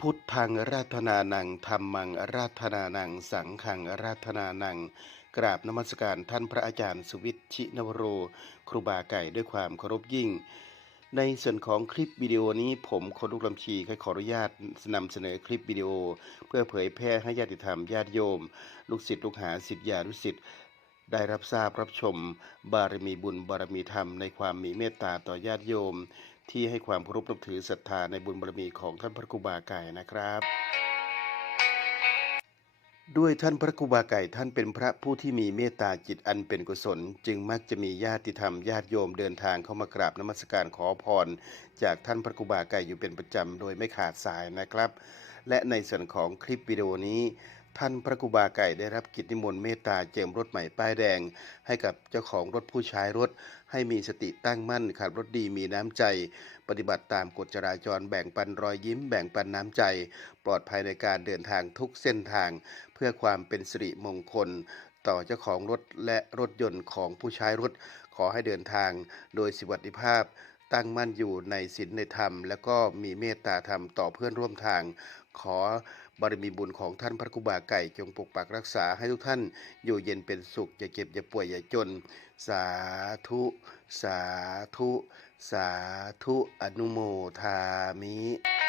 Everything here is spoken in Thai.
พุทธังราธนานังธรรมังราธนานัง สังฆังราธนานัง กราบนมัสการท่านพระอาจารย์สุวิทย์ชินวโร ครูบาไก่ด้วยความเคารพยิ่ง ในส่วนของคลิปวิดีโอนี้ผมคนลูกลำชีขออนุญาตนำเสนอคลิปวิดีโอ เพื่อเผยแพร่ให้ญาติธรรมญาติโยม ลูกศิษย์ลูกหาศิษยานุศิษย์ ได้รับทราบรับชม บารมีบุญบารมีธรรมในความมีเมตตาต่อญาติโยม ที่ให้ความเคารพนับถือศรัทธาในบุญบารมีของท่านพระครูบาไก่นะครับ ด้วยท่านพระครูบาไก่ท่านเป็นพระผู้ที่มีเมตตาจิตอันเป็นกุศล จึงมักจะมีญาติธรรมญาติโยมเดินทางเข้ามากราบนมัสการขอพร จากท่านพระครูบาไก่อยู่เป็นประจำโดยไม่ขาดสายนะครับ และในส่วนของคลิปวิดีโอนี้ ท่านพระครูบาไก่ได้รับกิจนิมนต์เมตตาเจิมรถใหม่ป้ายแดง ให้กับเจ้าของรถผู้ใช้รถ ให้มีสติตั้งมั่นขับรถดีมีน้ำใจ ปฏิบัติตามกฎจราจรแบ่งปันรอยยิ้มแบ่งปันน้ำใจ ปลอดภัยในการเดินทางทุกเส้นทาง เพื่อความเป็นสิริมงคล ต่อเจ้าของรถและรถยนต์ของผู้ใช้รถ ขอให้เดินทางโดยสวัสดิภาพ ตั้งมั่นอยู่ในศีลในธรรม และก็มีเมตตาธรรมต่อเพื่อนร่วมทาง ขอบารมีบุญของท่านพระครูบาไก่จงปกปักรักษาให้ทุกท่านอยู่เย็นเป็นสุขอย่าเก็บอย่าป่วยอย่าจน สาธุ สาธุ สาธุ อนุโมทามิ